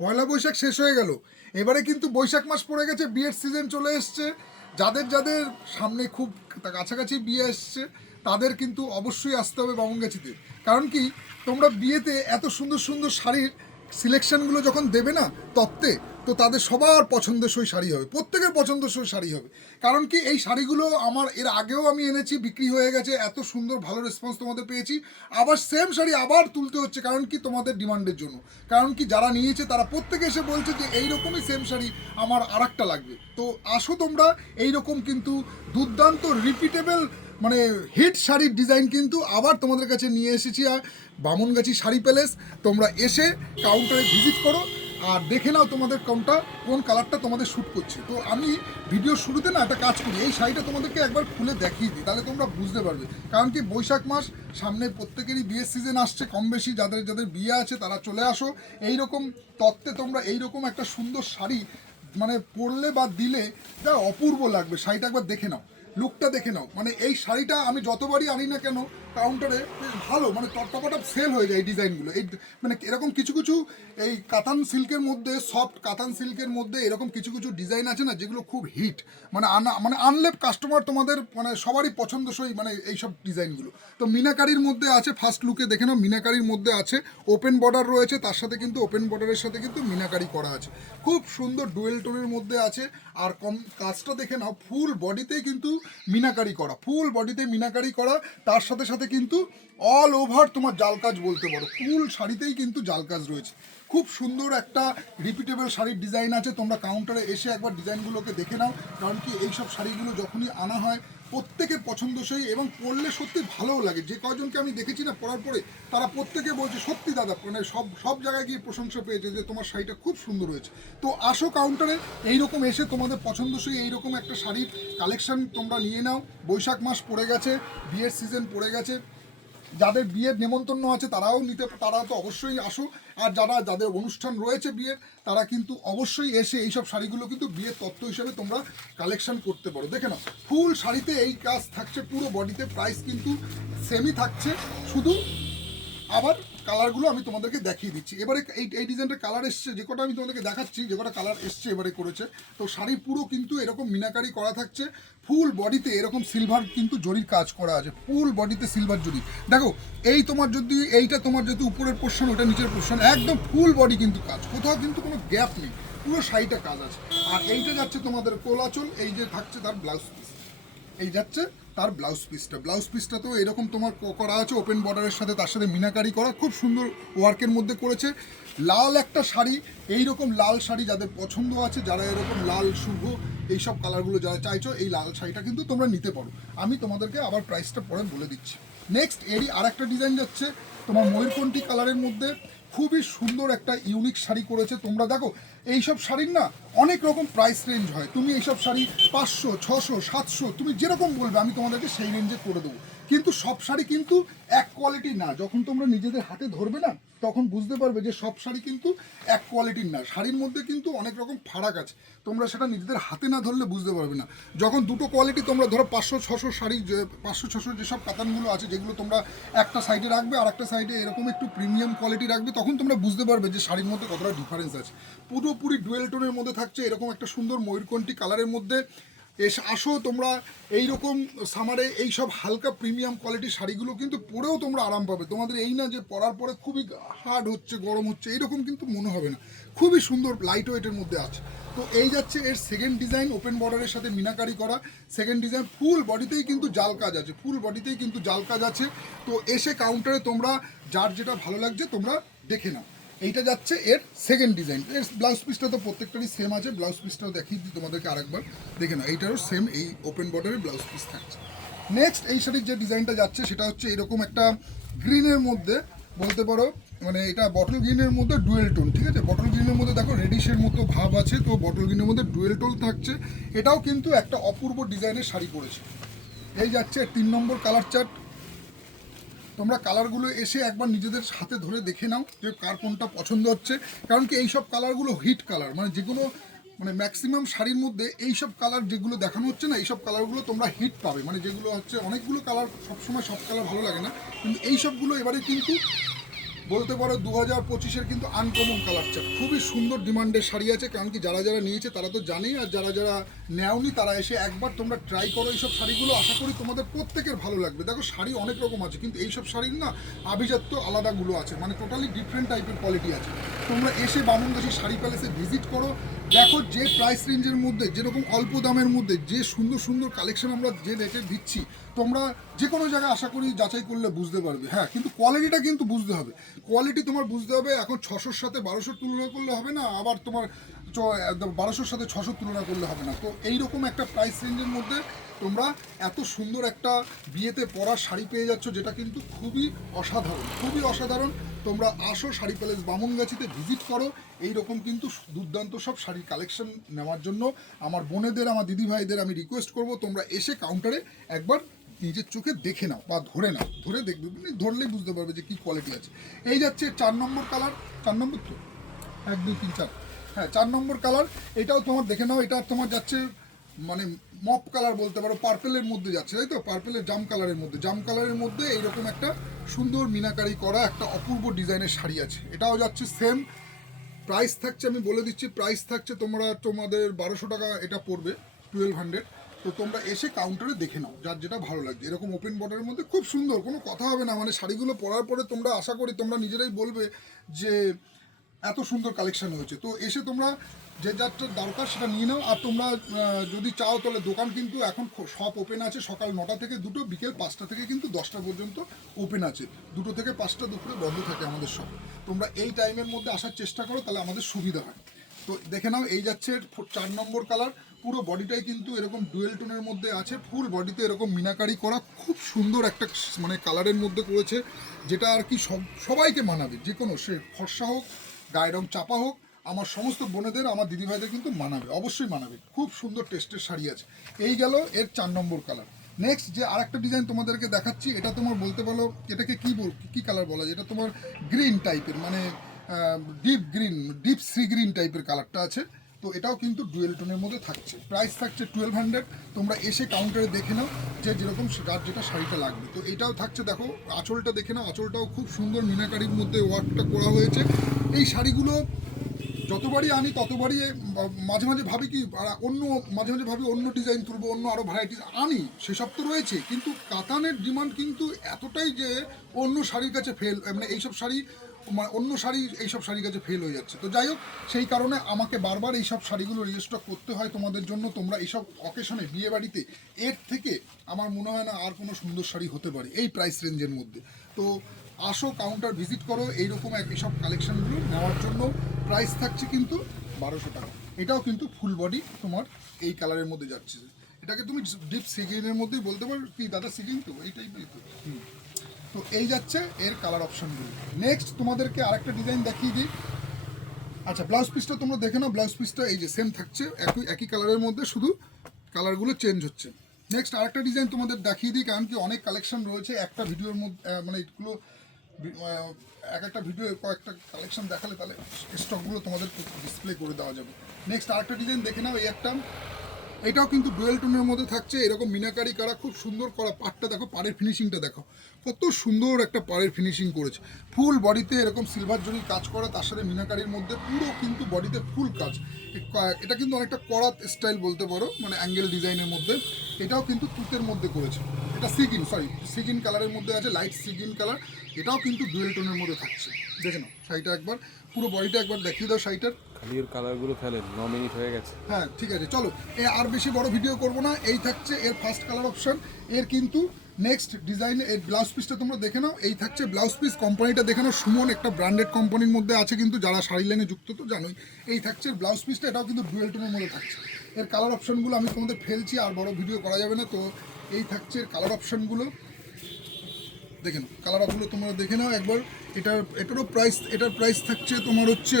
পয়লা বৈশাখ শেষ হয়ে গেল। এবারে কিন্তু বৈশাখ মাস পড়ে গেছে, বিয়ের সিজন চলে এসছে। যাদের যাদের সামনে খুব কাছাকাছি বিয়ে এসছে, তাদের কিন্তু অবশ্যই আসতে হবে বামুনগাছিতে। কারণ কি, তোমরা বিয়েতে এত সুন্দর সুন্দর শাড়ির সিলেকশনগুলো যখন দেবে না, তত্ত্বে তো তাদের সবার পছন্দসই শাড়ি হবে, প্রত্যেকের পছন্দসই শাড়ি হবে। কারণ কি এই শাড়িগুলো আমার, এর আগেও আমি এনেছি, বিক্রি হয়ে গেছে, এত সুন্দর ভালো রেসপন্স তোমাদের পেয়েছি। আবার সেম শাড়ি আবার তুলতে হচ্ছে, কারণ কি তোমাদের ডিমান্ডের জন্য। কারণ কি যারা নিয়েছে, তারা প্রত্যেকে এসে বলছে যে এইরকমই সেম শাড়ি আমার আর লাগবে। তো আসো তোমরা, এইরকম কিন্তু দুর্দান্ত রিপিটেবল মানে হিট শাড়ির ডিজাইন কিন্তু আবার তোমাদের কাছে নিয়ে এসেছি, আর বামনগাছি শাড়ি প্যালেস তোমরা এসে কাউন্টারে ভিজিট করো আর দেখে নাও তোমাদের কোনটা, কোন কালারটা তোমাদের শ্যুট করছে। তো আমি ভিডিও শুরুতে না একটা কাজ করি, এই শাড়িটা তোমাদেরকে একবার খুলে দেখিয়ে দিই, তাহলে তোমরা বুঝতে পারবে। কারণ কি বৈশাখ মাস, সামনে প্রত্যেকেরই বিয়ের সিজন আসছে, কম বেশি যাদের যাদের বিয়ে আছে তারা চলে আসো। এই রকম তত্ত্বে তোমরা এইরকম একটা সুন্দর শাড়ি মানে পরলে বা দিলে যা অপূর্ব লাগবে, শাড়িটা একবার দেখে নাও লুকটা দেখে নাও। মানে এই শাড়িটা আমি যতবারই আনি না কেন কাউন্টারে ভালো মানে টপটপ সেল হয়ে যায় এই ডিজাইনগুলো এই মানে এরকম কিছু কিছু এই কাতান সিল্কের মধ্যে সফট কাতান সিল্কের মধ্যে এরকম কিছু কিছু ডিজাইন আছে না, যেগুলো খুব হিট মানে আনা মানে আনলেপ কাস্টমার তোমাদের মানে সবারই পছন্দসই মানে এইসব ডিজাইনগুলো তো মিনাকারির মধ্যে আছে ফার্স্ট লুকে দেখে নাও, মিনাকারির মধ্যে আছে ওপেন বর্ডার রয়েছে, তার সাথে কিন্তু ওপেন বর্ডারের সাথে কিন্তু মিনাকারি করা আছে। খুব সুন্দর ডুয়েল টোনের মধ্যে আছে, আর কম কাজটা দেখে নাও ফুল বডিতেই কিন্তু মিনাকারি করা ফুল বডিতে মিনাকারি করা, তার সাথে সাথে কিন্তু অল ওভার তোমার জাল কাজ বলতে পারো। ফুল শাড়িতেই কিন্তু জাল কাজ রয়েছে। খুব সুন্দর একটা রিপিটেবল শাড়ির ডিজাইন আছে। তোমরা কাউন্টারে এসে একবার ডিজাইনগুলোকে দেখে নাও। কারণ কি এইসব শাড়িগুলো যখনই আনা হয় প্রত্যেকের পছন্দসই এবং পড়লে সত্যি ভালোও লাগে। যে কয়জনকে আমি দেখেছি না পড়ার পরে, তারা প্রত্যেকে বলছে, সত্যি দাদা মানে সব সব জায়গায় গিয়ে প্রশংসা পেয়েছে যে তোমার শাড়িটা খুব সুন্দর হয়েছে। তো আসো কাউন্টারে এইরকম এসে তোমাদের পছন্দসই এইরকম একটা শাড়ির কালেকশন তোমরা নিয়ে নাও। বৈশাখ মাস পড়ে গেছে, বিয়ের সিজন পড়ে গেছে। যাদের বিয়ের নেমন্তন্ন আছে তারাও নিতে, তারা তো অবশ্যই আসো আর যারা, যাদের অনুষ্ঠান রয়েছে বিয়ের, তারা কিন্তু অবশ্যই এসে এইসব শাড়িগুলো কিন্তু বিয়ের তত্ত্ব হিসেবে তোমরা কালেকশন করতে পারো। দেখে নাও, ফুল শাড়িতে এই কাজ থাকছে, পুরো বডিতে প্রাইস কিন্তু সেমই থাকছে। শুধু আবার কালারগুলো আমি তোমাদেরকে দেখিয়ে দিচ্ছি। এবারে এই এই ডিজাইনটা কালার এসছে, যে কটা আমি তোমাদেরকে দেখাচ্ছি, যে কটা কালার এসছে এবারে করেছে। তো শাড়ি পুরো কিন্তু এরকম মিনাকারি করা থাকছে, ফুল বডিতে এরকম সিলভার কিন্তু জরির কাজ করা আছে, ফুল বডিতে সিলভার জরি। দেখো, এই তোমার যদি, এইটা তোমার যদি উপরের পোর্শন ওটা নিচের পোর্শন একদম ফুল বডি কিন্তু কাজ, কোথাও কিন্তু কোনো গ্যাপ নেই, পুরো শাড়িটা কাজ আছে। আর এইটা যাচ্ছে তোমাদের কোলাচল, এই যে থাকছে তার ব্লাউজ পিস এই যাচ্ছে তার ব্লাউজ পিসটা ব্লাউজ পিসটা তো এরকম তোমার করা আছে ওপেন বর্ডারের সাথে, তার সাথে মিনাকারি করা, খুব সুন্দর ওয়ার্কের মধ্যে করেছে। লাল একটা শাড়ি এই রকম লাল শাড়ি যাদের পছন্দ আছে, যারা এরকম লাল, শুভ, এইসব কালারগুলো যারা চাইছো, এই লাল শাড়িটা কিন্তু তোমরা নিতে পারো। আমি তোমাদেরকে আবার প্রাইসটা পরে বলে দিচ্ছি। নেক্সট এরই আর একটা ডিজাইন যাচ্ছে, তোমার ময়ূরকণ্ঠী কালারের মধ্যে। খুবই সুন্দর একটা ইউনিক শাড়ি করেছে। তোমরা দেখো এইসব শাড়ির না অনেক রকম প্রাইস রেঞ্জ হয়। তুমি এইসব শাড়ি পাঁচশো, ছশো, সাতশো, তুমি যেরকম বলবে, আমি তোমাদেরকে সেই রেঞ্জে করে দেবো। কিন্তু সব শাড়ি কিন্তু এক কোয়ালিটির না। যখন তোমরা নিজেদের হাতে ধরবে না, তখন বুঝতে পারবে যে সব শাড়ি কিন্তু এক কোয়ালিটির না। শাড়ির মধ্যে কিন্তু অনেক রকম ফারাক আছে। তোমরা সেটা নিজেদের হাতে না ধরলে বুঝতে পারবে না। যখন দুটো কোয়ালিটি তোমরা ধরো পাঁচশো, ছশো শাড়ি, যে- পাঁচশো, ছশো যেসব কাতানগুলো আছে, যেগুলো তোমরা একটা সাইডে রাখবে আর একটা সাইডে এরকম একটু প্রিমিয়াম কোয়ালিটি রাখবে, তখন তোমরা বুঝতে পারবে যে শাড়ির মধ্যে কতটা ডিফারেন্স আছে। পুরোপুরি ডুয়েল টোনের মধ্যে থাকছে এরকম একটা সুন্দর ময়ূরকণ্ঠী কালারের মধ্যে এস আসো, তোমরা এই রকম সামারে এই সব হালকা প্রিমিয়াম কোয়ালিটির শাড়িগুলো কিন্তু পরেও তোমরা আরাম পাবে। তোমাদের এই না যে পরার পরে খুবই হার্ড হচ্ছে, গরম হচ্ছে, এইরকম কিন্তু মনে হবে না। খুবই সুন্দর লাইট ওয়েটের মধ্যে আছে। তো এই যাচ্ছে এর সেকেন্ড ডিজাইন ওপেন বর্ডারের সাথে মিনাকারি করা। সেকেন্ড ডিজাইন ফুল বডিতেই কিন্তু জাল কাজ আছে ফুল বডিতেই কিন্তু জাল কাজ আছে। তো এসে কাউন্টারে তোমরা, যার যেটা ভালো লাগছে, তোমরা দেখে নাও। এইটা যাচ্ছে এর সেকেন্ড ডিজাইন এর ব্লাউজ পিসটা তো প্রত্যেকটারই সেম আছে ব্লাউজ পিসটাও দেখিয়ে দিই তোমাদেরকে আরেকবার। দেখে নাও, এইটারও সেম এই ওপেন বর্ডারের ব্লাউজ পিস থাকছে। নেক্সট এই শাড়ির যে ডিজাইনটা যাচ্ছে, সেটা হচ্ছে এরকম একটা গ্রিনের মধ্যে, বলতে পারো মানে এটা বটল গ্রিনের মধ্যে ডুয়েল টোন ঠিক আছে? বটল গ্রিনের মধ্যে দেখো রেডিশের মতো ভাব আছে, তো বটল গ্রিনের মধ্যে ডুয়েল টোন থাকছে। এটাও কিন্তু একটা অপূর্ব ডিজাইনের শাড়ি পরেছে। এই যাচ্ছে তিন নম্বর কালার চার্ট তোমরা কালারগুলো এসে একবার নিজেদের হাতে ধরে দেখে নাও যে কার কোনটা পছন্দ হচ্ছে। কারণ কি এইসব কালারগুলো হিট কালার মানে যেগুলো মানে ম্যাক্সিমাম শাড়ির মধ্যে এইসব কালার যেগুলো দেখানো হচ্ছে না, এইসব কালারগুলো তোমরা হিট পাবে। মানে যেগুলো হচ্ছে, অনেকগুলো কালার সবসময় সব কালার ভালো লাগে না, কিন্তু এইসবগুলো এবারে কিন্তু বলতে পারো দু হাজার পঁচিশের কিন্তু আনকমন কালার চার্ট খুবই সুন্দর ডিমান্ডের শাড়ি আছে, কারণ কি যারা যারা নিয়েছে তারা তো জানেই, আর যারা যারা নেওনি তারা এসে একবার তোমরা ট্রাই করো এইসব শাড়িগুলো। আশা করি তোমাদের প্রত্যেকের ভালো লাগবে। দেখো শাড়ি অনেক রকম আছে, কিন্তু এইসব শাড়ির না আভিজাত্য আলাদাগুলো আছে মানে টোটালি ডিফারেন্ট টাইপের কোয়ালিটি আছে। তোমরা এসে বামনগাছি শাড়ি প্যালেসে ভিজিট করো দেখো যে প্রাইস রেঞ্জের মধ্যে, যেরকম অল্প দামের মধ্যে, যে সুন্দর সুন্দর কালেকশন আমরা যে রেটে দিচ্ছি, তোমরা যে কোনো জায়গায় আশা করি যাচাই করলে বুঝতে পারবে। হ্যাঁ কিন্তু কোয়ালিটিটা কিন্তু বুঝতে হবে। কোয়ালিটি তোমার বুঝতে হবে, এখন ছশোর সাথে বারোশোর তুলনা করলে হবে না, আবার তোমার বারোশোর সাথে ছশোর তুলনা করলে হবে না। তো এইরকম একটা প্রাইস রেঞ্জের মধ্যে তোমরা এত সুন্দর একটা বিয়েতে পরা শাড়ি পেয়ে যাচ্ছ, যেটা কিন্তু খুবই অসাধারণ খুবই অসাধারণ। তোমরা আসো, শাড়ি প্যালেস বামনগাছিতে ভিজিট করো। এই রকম কিন্তু দুর্দান্ত সব শাড়ির কালেকশন নেওয়ার জন্য আমার বোনেদের, আমার দিদি ভাইদের আমি রিকোয়েস্ট করব, তোমরা এসে কাউন্টারে একবার নিজের চোখে দেখে নাও বা ধরে নাও। ধরে দেখবে মানে ধরলেই বুঝতে পারবে যে কী কোয়ালিটি আছে। এই যাচ্ছে চার নম্বর কালার চার নম্বর তো? এক, দুই, তিন, চার। হ্যাঁ চার নম্বর কালার এটাও তোমার দেখে নাও, এটা তোমার যাচ্ছে মানে মপ কালার বলতে পারো, পার্পেলের মধ্যে যাচ্ছে, তাই তো? পার্পেলের জাম কালারের মধ্যে। জাম কালারের মধ্যে এইরকম একটা সুন্দর মিনাকারি করা একটা অপূর্ব ডিজাইনের শাড়ি আছে। এটাও যাচ্ছে সেম প্রাইস থাকছে, আমি বলে দিচ্ছি প্রাইস থাকছে তোমরা, তোমাদের বারোশো টাকা এটা পড়বে টুয়েলভ হান্ড্রেড তো তোমরা এসে কাউন্টারে দেখে নাও, যার যেটা ভালো লাগছে। এরকম ওপেন বর্ডারের মধ্যে খুব সুন্দর, কোনো কথা হবে না। মানে শাড়িগুলো পরার পরে তোমরা আশা করি তোমরা নিজেরাই বলবে যে এত সুন্দর কালেকশন হয়েছে। তো এসে তোমরা যে যারটা দরকার সেটা নিয়ে নাও। আর তোমরা যদি চাও তাহলে দোকান কিন্তু এখন সব ওপেন আছে। সকাল নটা থেকে দুটো, বিকেল পাঁচটা থেকে কিন্তু দশটা পর্যন্ত ওপেন আছে। দুটো থেকে পাঁচটা দুপুরে বন্ধ থাকে আমাদের সব তোমরা এই টাইমের মধ্যে আসার চেষ্টা করো, তাহলে আমাদের সুবিধা হয়। তো দেখে নাও, এই যাচ্ছে চার নম্বর কালার পুরো বডিটাই কিন্তু এরকম ডুয়েল টোনের মধ্যে আছে। ফুল বডিতে এরকম মিনাকারি করা খুব সুন্দর একটা মানে কালারের মধ্যে করেছে যেটা আর কি সব সবাইকে মানাবে। যে কোনো সে ফর্সা হোক গায়ের রং চাপা হোক, আমার সমস্ত বোনেদের, আমার দিদিভাইদের কিন্তু মানাবে, অবশ্যই মানাবে। খুব সুন্দর টেস্টের শাড়ি আছে। এই গেল এর চার নম্বর কালার নেক্সট যে আর একটা ডিজাইন তোমাদেরকে দেখাচ্ছি, এটা তোমার বলতে বলো এটাকে কি বল, কী কালার বলা যায়? এটা তোমার গ্রিন টাইপের মানে deep green deep sea green টাইপের কালারটা আছে। তো এটাও কিন্তু ডুয়েল টোনের মধ্যে থাকছে। প্রাইস থাকছে টুয়েলভ হান্ড্রেড তোমরা এসে কাউন্টারে দেখে নাও যে যেরকম যার যেটা শাড়িটা লাগবে। তো এটাও থাকছে, দেখো, আঁচলটা দেখে নাও। আঁচলটাও খুব সুন্দর মিনাকারির মধ্যে ওয়ার্কটা করা হয়েছে। এই শাড়িগুলো যতবারই আনি, ততবারই মাঝে মাঝে ভাবি কি অন্য মাঝে মাঝে ভাবি অন্য ডিজাইন তুলবো, অন্য আরও ভ্যারাইটিস আনি। সেসব তো রয়েছে। কিন্তু কাতানের ডিমান্ড কিন্তু এতটাই যে অন্য শাড়ির কাছে ফেল মানে এইসব শাড়ি অন্য শাড়ি, এইসব শাড়ির কাছে ফেল হয়ে যাচ্ছে। তো যাই হোক, সেই কারণে আমাকে বারবার এইসব শাড়িগুলো রেজিস্টার করতে হয় তোমাদের জন্য। তোমরা এইসব অকেশনে বিয়ে বাড়িতে এর থেকে আমার মনে হয় না আর কোনো সুন্দর শাড়ি হতে পারে, এই প্রাইস রেঞ্জের মধ্যে। তো আসো কাউন্টার ভিজিট করো, এইরকম এক এইসব কালেকশানগুলো নেওয়ার জন্য। প্রাইস থাকছে কিন্তু বারোশো টাকা। এটাও কিন্তু ফুল বডি তোমার এই কালারের মধ্যে যাচ্ছে। এটাকে তুমি ডিপ সিগ্রিনের মধ্যেই বলতে পারো কি, দাদা সিগ্রিন তো? এই টাইপেরই তো। হুম। তো এই যাচ্ছে এর কালার অপশনগুলো নেক্সট তোমাদেরকে আরেকটা ডিজাইন দেখিয়ে দিই। আচ্ছা ব্লাউজ পিসটা তোমরা দেখে নাও। ব্লাউজ পিসটা এই যে সেম থাকছে, একই একই কালারের মধ্যে শুধু কালারগুলো চেঞ্জ হচ্ছে। নেক্সট আরেকটা ডিজাইন তোমাদের দেখিয়ে দিই, কারণ কি অনেক কালেকশন রয়েছে। একটা ভিডিওর মধ্যে মানে এগুলো এক একটা ভিডিও কয়েকটা কালেকশন দেখালে তাহলে স্টকগুলো তোমাদের ডিসপ্লে করে দেওয়া যাবে। নেক্সট আরেকটা ডিজাইন দেখে নাও, এই একটা। এটাও কিন্তু ডুয়েল টোনের মধ্যে থাকছে। এরকম মিনাকারি কারা খুব সুন্দর করা পাড়টা দেখো, পাড়ের ফিনিশিংটা দেখো। কত সুন্দর একটা পাড়ের ফিনিশিং করেছে। ফুল বডিতে এরকম সিলভার জরির কাজ করা, তার সাথে মিনাকারির মধ্যে পুরো কিন্তু বডিতে ফুল কাজ। এটা কিন্তু অনেকটা করাত স্টাইল বলতে পারো মানে অ্যাঙ্গেল ডিজাইনের মধ্যে। এটাও কিন্তু তুতের মধ্যে করেছে। এটা সিগিন সরি সিগিন কালারের মধ্যে আছে লাইট সিগিন কালার এটাও কিন্তু ডুয়েল টোনের মধ্যে থাকছে। দেখে নাও শাড়িটা একবার পুরো বডিটা একবার দেখিয়ে দাও শাড়িটার। খালি ওর কালারগুলো ফেলে ন মিনিট হয়ে গেছে। হ্যাঁ ঠিক আছে চলো এ আর বেশি বড় ভিডিও করব না এই থাকছে এর ফার্স্ট কালার অপশন এর কিন্তু নেক্সট ডিজাইন এর ব্লাউজ পিসটা তোমরা দেখে নাও এই থাকছে ব্লাউজ পিস কোম্পানিটা দেখে নাও সুমন একটা ব্র্যান্ডেড কোম্পানির মধ্যে আছে কিন্তু যারা শাড়ি লাইনে যুক্ত তো জানোই এই থাকছে ব্লাউজ পিসটা এটাও কিন্তু ডুয়েল টোনের মধ্যে থাকছে। এর কালার অপশনগুলো আমি তোমাদের ফেলছি আর বড় ভিডিও করা যাবে না তো এই থাকছে এর কালার অপশনগুলো দেখে নাও কালারগুলো তোমরা দেখে নাও একবার। এটার, এটারও প্রাইস এটার প্রাইস থাকছে তোমার হচ্ছে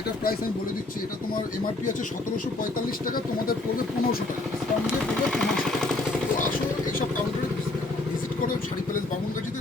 এটার প্রাইস আমি বলে দিচ্ছি, এটা তোমার এমআরপি আছে সতেরোশো পঁয়তাল্লিশ টাকা, তোমাদের পড়বে পনেরোশো টাকা পড়বে পনেরোশো তো আসো এইসব কাউন্টারে ভিজিট করো, শাড়ি প্যালেস বামুনগাছিতে